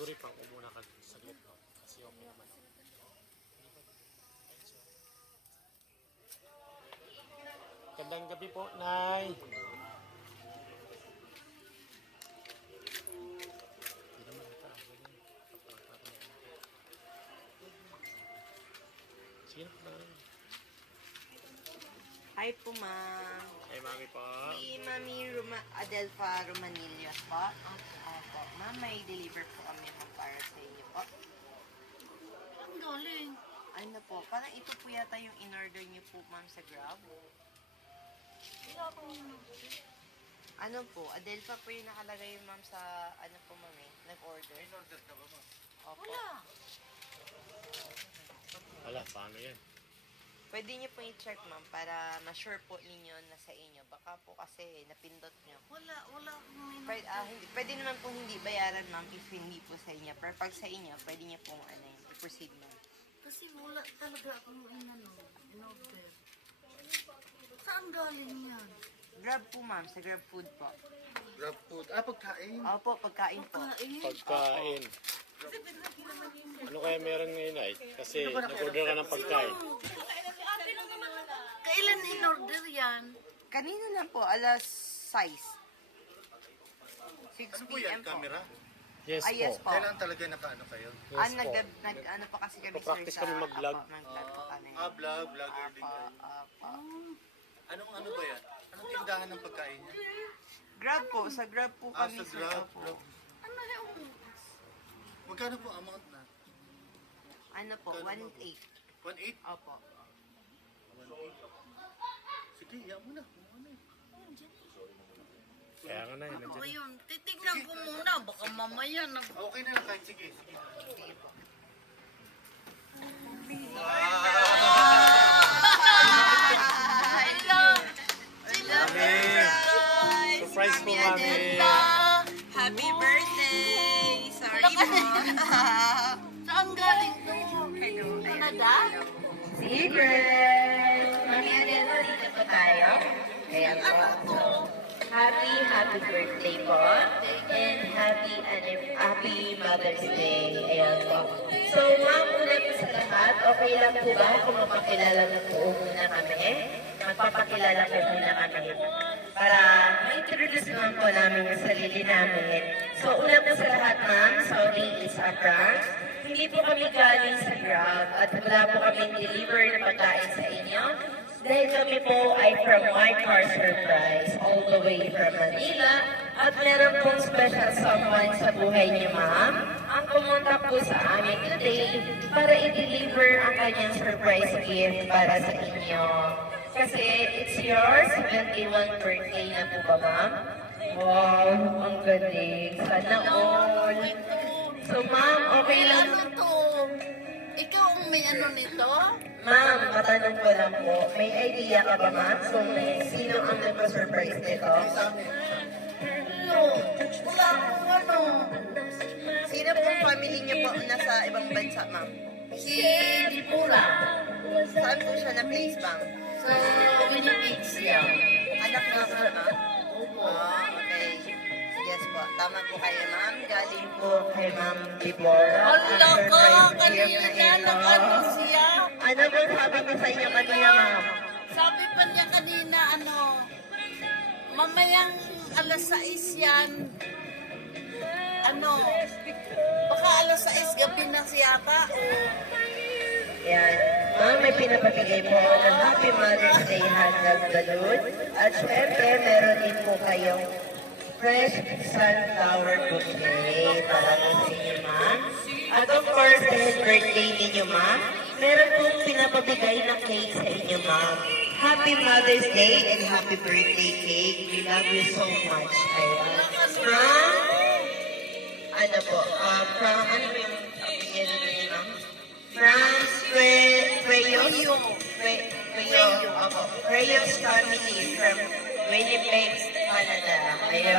Siguro ipang ko muna saglit, no? Kasi okay naman ako. Gandang gabi po, Nay. Sige na, Nay. Hi po, ma'am. Hey, Mami po. Si Mami Adelfa Romanillos po. Opo. Ma'am, may deliver po kami ma'am para sa inyo po. Ang galing. Ano po, parang ito po yata yung in-order niyo po, ma'am, sa Grab. Wala akong Ano po, Adelfa po yung nakalagay ma'am sa, ano po, ma'am eh, nag-order. In-order ka ba, Ma'am? Opo. wala. Wala, paano yan? Pwede niyo po i-check, ma'am, para ma-sure po ninyo na sa inyo. Baka po kasi napindot niyo. Wala akong Pwede naman po hindi bayaran, ma'am, if hindi po sa inyo. Pero pag sa inyo, pwede niyo pong i-proceed, ma'am. Kasi wala talaga akong in-order. Saan galing yan? Grab po, ma'am, sa Grab Food po. Grab food. Ah, pagkain. Opo, pagkain po. Pagkain? Pagkain. Ano kaya meron ngayon, Nay? Kasi nag-order ka ng pagkain. Kailan in-order yan? Kanina lang po, alas 6. 6 Ano po yan, p.m. po. camera? Yes Ah, yes po. po. Kailan talaga nakaano kayo? Yes po. Ano pa kasi kami, Papractice sir, kami mag-vlog. Apo, mag-vlog po kami. Vlogger din kayo. Apo. Anong ano ba yan? Anong tindahan ng pagkain niya? Grab po, sa Grab po Ah, kami, sa sir. Grab. Opo. Grab. Ano yung Magkano po amount na? Ano po, 1.8. 1.8? Opo. 1.8. Sige, iya mo na. Kumuha na eh. Kaya nga, Nay, ano nandiyan. ba yun? Titignan ko muna. Baka mamaya na... Okay na lang kahit sige. Sige. Surprise po, Mami. Happy birthday! Sorry po. Saan galing to? Hello. Canada? Secret! Mami Adela, dito po tayo. Ayan po. Ano to? Happy birthday po. And happy Mother's Day. Ayan po. So, ma'am, una po sa lahat, okay lang po ba kung mapakilala na po muna kami? Magpapakilala po muna kami. Para ma-introduce naman po namin ang sarili namin. So, una po sa lahat, ma'am, sorry, it's a prank. Hindi po kami galing sa Grab at wala po kami deliver na pagkain sa inyo. Dahil kami po ay from My Car Surprise, all the way from Manila. At meron pong special someone sa buhay niyo, ma'am, ang pumunta po sa amin today para i-deliver ang kanyang surprise gift para sa inyo. Kasi it's your 71 birthday na po ba, ma'am? Wow, ang galing. Sana all. So, ma'am, okay lang. Ano to? Ikaw ang may ano nito? Ma'am, matanong ko lang po, may idea ka ba, ma'am, kung sino ang nagpa-surprise nito? No. Wala akong ano. Sino pong family niyo po nasa ibang bansa, ma'am? Si Dipura. Saan po siya na-place, ma'am? Sa Winnipeg siya. Anak niyo po siya, ma'am? Opo. Ah, okay. Yes po, tama po kayo, ma'am. Galing po kay Ma'am Deborah. Hala Ang ka, surprise gift kanina na ito. nag-ano siya. Ano ba sabi niyo sa inyo kanina, ma'am? Sabi pa niya kanina, mamayang alas 6 yan. Baka alas 6 gabi na siyata. Yan. Ma'am, may pinapabigay po ako ng Happy Mother's Day handheld balloon. At syempre, meron din po kayong fresh sunflower bouquet para po sa inyo, ma'am. At of course, dahil birthday ninyo, ma'am, meron pong pinapabigay ng cake sa inyo, ma'am. Happy Mother's Day and happy birthday cake. We love you so much. Ayan. From, ano po, from, ano ba yung apelyido ninyo, ma'am? From Reyes family from Winnipeg, Canada. Ayun.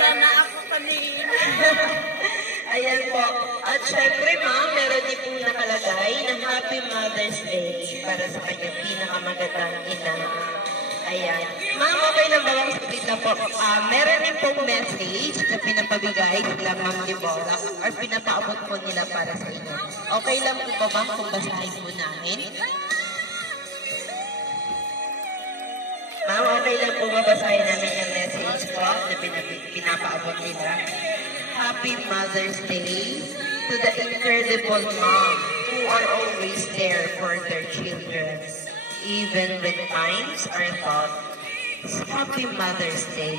Sana ako kanina. Ayan po. At syempre, ma'am, meron din po nakalagay na Happy Mother's Day para sa kanyang pinakamagandang ina. Ayan. Ma'am, okay lang ba lang split na po? Meron din pong message na pinapabigay sila Ma'am Deborah or pinapaabot po nila para sa inyo. Okay lang po ba ma'am kung basahin po namin? Ma'am, okay lang po ba basahin namin yung message po na pinapaabot nila? Happy Mother's Day to the incredible mom who are always there for their children, even when times are tough. Happy Mother's Day.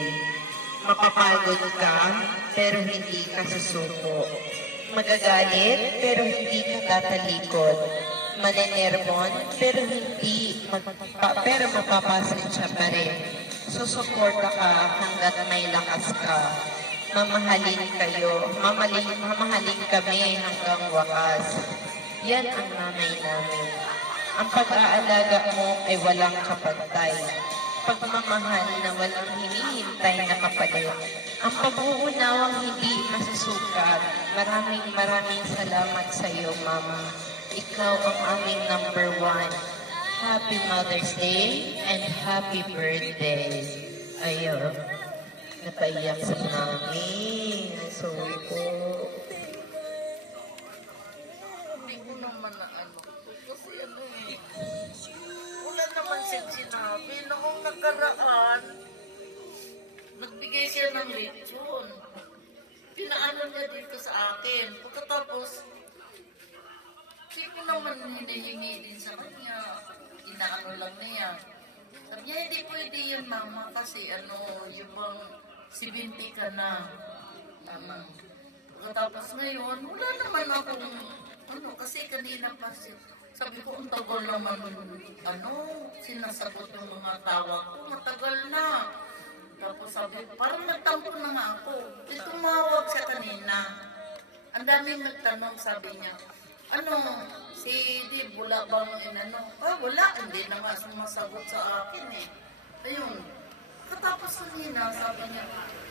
Mapapagod ka, pero hindi ka susuko. Magagalit, pero hindi ka tatalikod. Manenermon, pero pero mapapasensya pa rin. Susuporta ka hanggat may lakas ka. Mamahalin kami hanggang wakas. Yan ang nanay namin. Ang pag-aalaga mo ay walang kapantay. Pagmamahal na walang hinihintay na kapalit. Ang pag-uunawang hindi masusukat. Maraming salamat sa iyo, Mama. Ikaw ang aming number 1. Happy Mother's Day and happy birthday. Ayun. Napaiyak sa namin. Sorry po. Hindi ko naman na ano. Kasi ano eh. Wala naman siya sinabi. Noong nakaraan, nagbigay siya ng lechon. Pinaano niya dito sa akin. Pagkatapos, hindi ko naman hinihingi din sa kanya. Inaano lang niya. Sabi niya, hindi pwede yun, Mama, kasi ano, yung bang 70 ka na. Pagkatapos ngayon, wala naman akong, ano, kasi kanina pa sabi ko, ang tagal naman, ano, sinasagot yung mga tawag ko, matagal na. Tapos sabi ko, parang nagtampo na nga ako. Tumawag siya kanina. Ang daming nagtanong, sabi niya, ano, si Dib, wala bang inano? Wala, hindi na nga sumasagot sa akin eh. Ayun. Katapos kanina, sabi niya,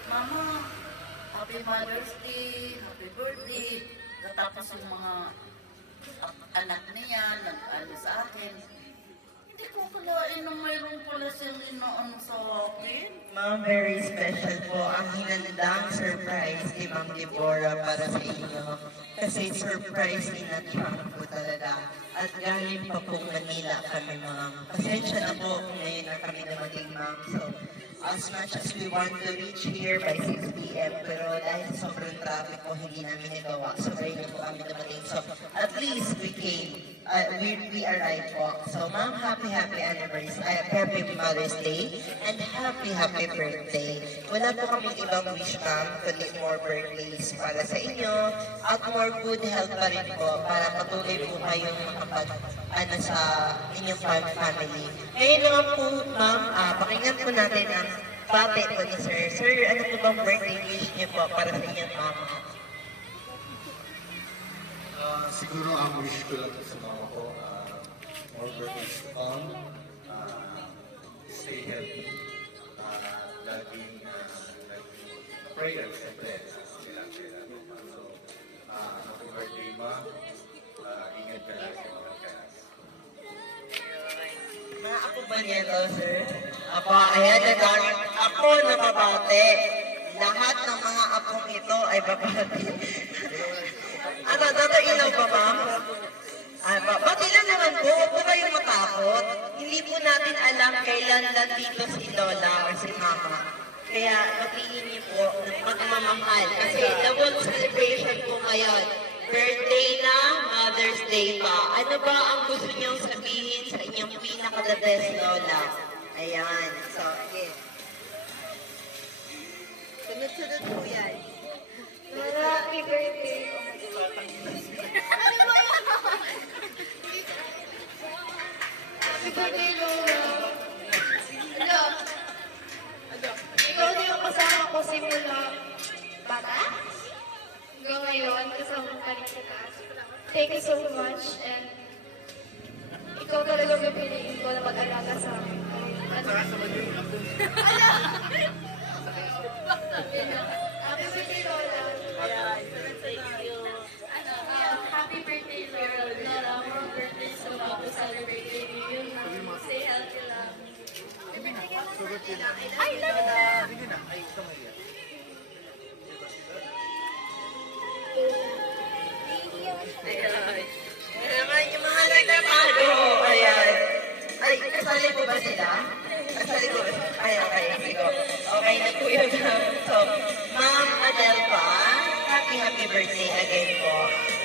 Mama, Happy Mother's Day, Happy Birthday. Katapos yung mga anak niya, nag-ano sa akin. Hindi ko kalain na mayroon pala siyang inaano sa akin. Ma'am, very special po ang hinandang surprise ni Ma'am Deborah para sa inyo. Kasi surprise in a trunk po talaga. At galing pa pong Manila kami, Ma'am. Pasensya na po kung ngayon na kami dumating, Ma'am. So, as much as we want to reach here by 6 p.m. pero dahil sa sobrang traffic po, hindi namin nagawa. So, ngayon po kami dumating. So, at least we came. We arrived po. So, Ma'am, happy anniversary. Happy Mother's Day. And happy birthday. Wala po kaming ibang wish, Ma'am, kundi more birthdays para sa inyo at more good health pa rin po para patuloy po kayong makapag sa inyong family. Ngayon naman po, Ma'am, pakinggan po natin ang bate po ni Sir. Sir, ano po bang birthday wish niyo po para sa inyong mama? Siguro ang wish ko lang sa mama ko, more birthdays to come, stay healthy, laging prayers and bless. So, happy birthday, Ma. Ingat ka lang sa mga kanas. Mga ako ba niya to, sir? Apa, ayan na dahil ako na babate. Lahat ng mga apong ito ay babate. Ano, dato ilaw ba, ma'am? Bati lang naman po, huwag po kayong matakot. Hindi po natin alam kailan nandito si Lola or si Mama. Kaya batiin niyo po ng pagmamahal. Kasi double celebration po ngayon. Birthday na, Mother's Day pa. Ano ba ang gusto niyong sabihin sa inyong pinaka-the best Lola? Ayan. So, yes. Sunod-sunod po yan. Happy birthday. Happy birthday, Lola. Ano? Ikaw din yung kasama ko simula bata. Hanggang ngayon, kasama ka rin kita. Thank you so much and ikaw talaga pipiliin ko na mag-alaga sa akin. Ano? Happy birthday, Lola. Thank you. Happy birthday, Lola. Lola, more birthdays to love to celebrate with you. Stay healthy lang. Ma'am Adelpa, happy birthday again po.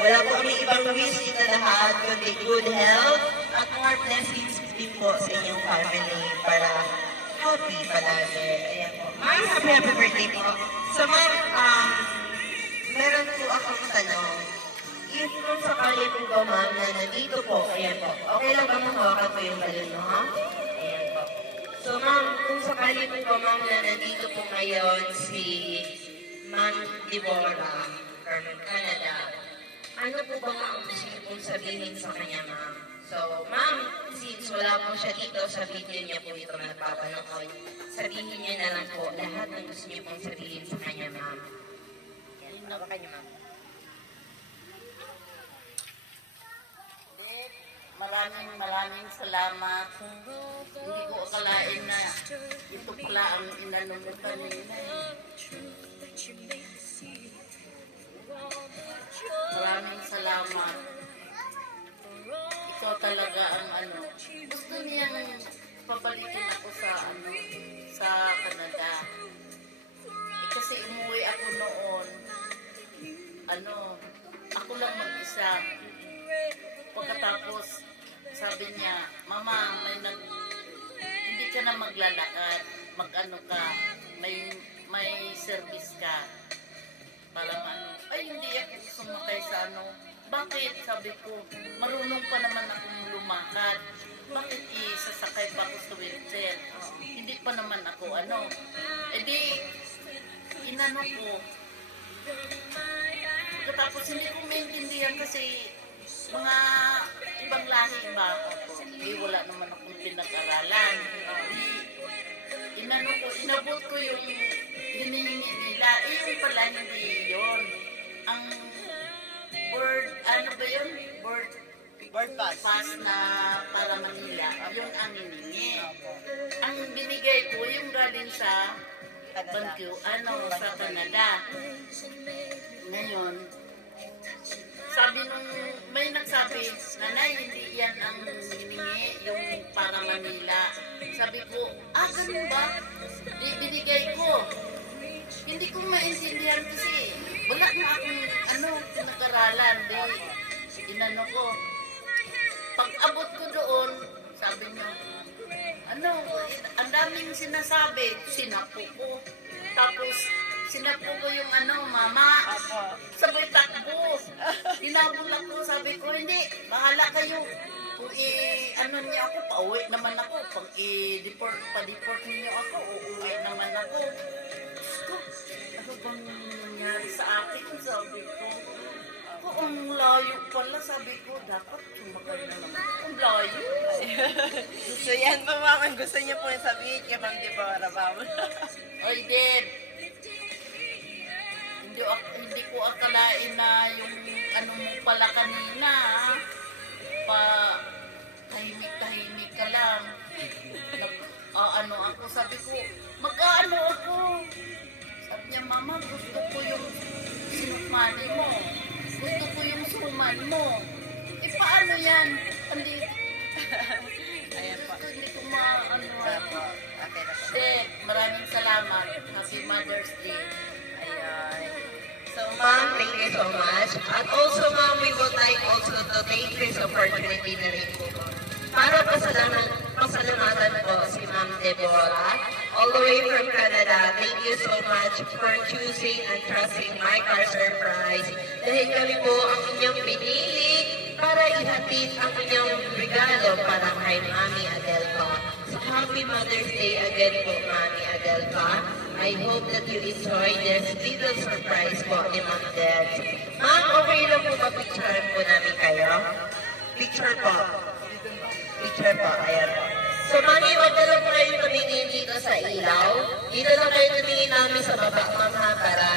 Wala po kami ibang wish dito lahat, kundi good health at more blessings din po sa inyong family para happy palagi. Ayan po. Ma'am, happy birthday po. So ma'am, meron po akong tanong. If kung sakali po ba ma'am na nandito po, ayan po, okay lang ba mahawakan po yung balon mo, ha? Ayan po. So ma'am, kung sakali po ba ma'am na nandito po ngayon si Ma'am Deborah from Canada, ano po ba ang gusto niyo pong sabihin sa kanya ma'am? So ma'am, since wala po siya dito sa video niya po ito na napapanood, sabihin niyo na lang po lahat ng gusto niyo pong sabihin sa kanya ma'am. Yan, ano ba kanya ma'am? Maraming salamat. Hindi ko akalain na ito pala ang inanong mo kanina. Maraming salamat. Ikaw talaga ang ano. Gusto niyang pabalikin ako sa Canada. Kasi umuwi ako noon. Ako lang mag-isa. Pagkatapos, sabi niya, Mama, hindi ka na maglalakad, mag-ano ka, may service ka. Parang ay hindi ako sumakay sa Bakit? Sabi ko, marunong pa naman akong lumakad. Bakit isasakay pa ako sa wheelchair? Hindi pa naman ako di, inano ko. Pagkatapos, hindi ko maintindihan kasi mga ibang lahi ba ako? Wala naman akong pinag-aralan. Inabot ko yung hinihingi nila. Yung pala hindi yun. Ang bird pass na para Manila, yun ang hinihingi. Ang binigay ko yung galing sa Baguio, sa Canada. Ngayon, sabi nung may nagsabi, Nanay, hindi yan ang hiningi, yung para Manila. Sabi ko, ganun ba? Binigay ko. Hindi ko maintindihan kasi wala na akong pinag-aralan. Inano ko. Pag abot ko doon, sabi niya, ang daming sinasabi, sinapo ko. Tapos, sinapo ko yung Mama. Sabay takbo. Hinabol ako, sabi ko, hindi, bahala kayo. Kung niyo ako, pauwi naman ako. Pag pa-deport niyo ako, uuwi naman ako. Ano bang nangyari sa akin? Sabi ko, ang layo pala, sabi ko, dapat sumakay na naman. Ang layo. So yan po ma'am, ang gusto niyo po sabihin kay Ma'am Deborah, ma'am. Oy, Dad. Hindi ko akalain na yung mo pala kanina, tahimik ka lang. Ako, sabi ko, mag-ano ako. Sabi niya, Mama, gusto ko yung sinukmani mo. Gusto ko yung suman mo. Paano yan? Ayan po. Hindi ko maraming salamat. Happy Mother's Day. Ayan. So ma'am, thank you so much. At also ma'am, we would like also to take this opportunity na rin po para pasalamatan po si Ma'am Deborah all the way from Canada. Thank you so much for choosing and trusting My Car Surprise. Dahil kami po ang inyong pinili para ihatid ang inyong regalo para kay Mami Adelpa. So happy Mother's Day again po, Mami Adelpa. I hope that you enjoy this little surprise po ni Ma'am Del. Ma'am, okay lang po pa-picturean po namin kayo? Picture po. Picture po, ayan po. So, Mami, wag na lang po kayo tumingin dito sa ilaw. Dito lang kayo tumingin namin sa baba, Ma'am, ha, para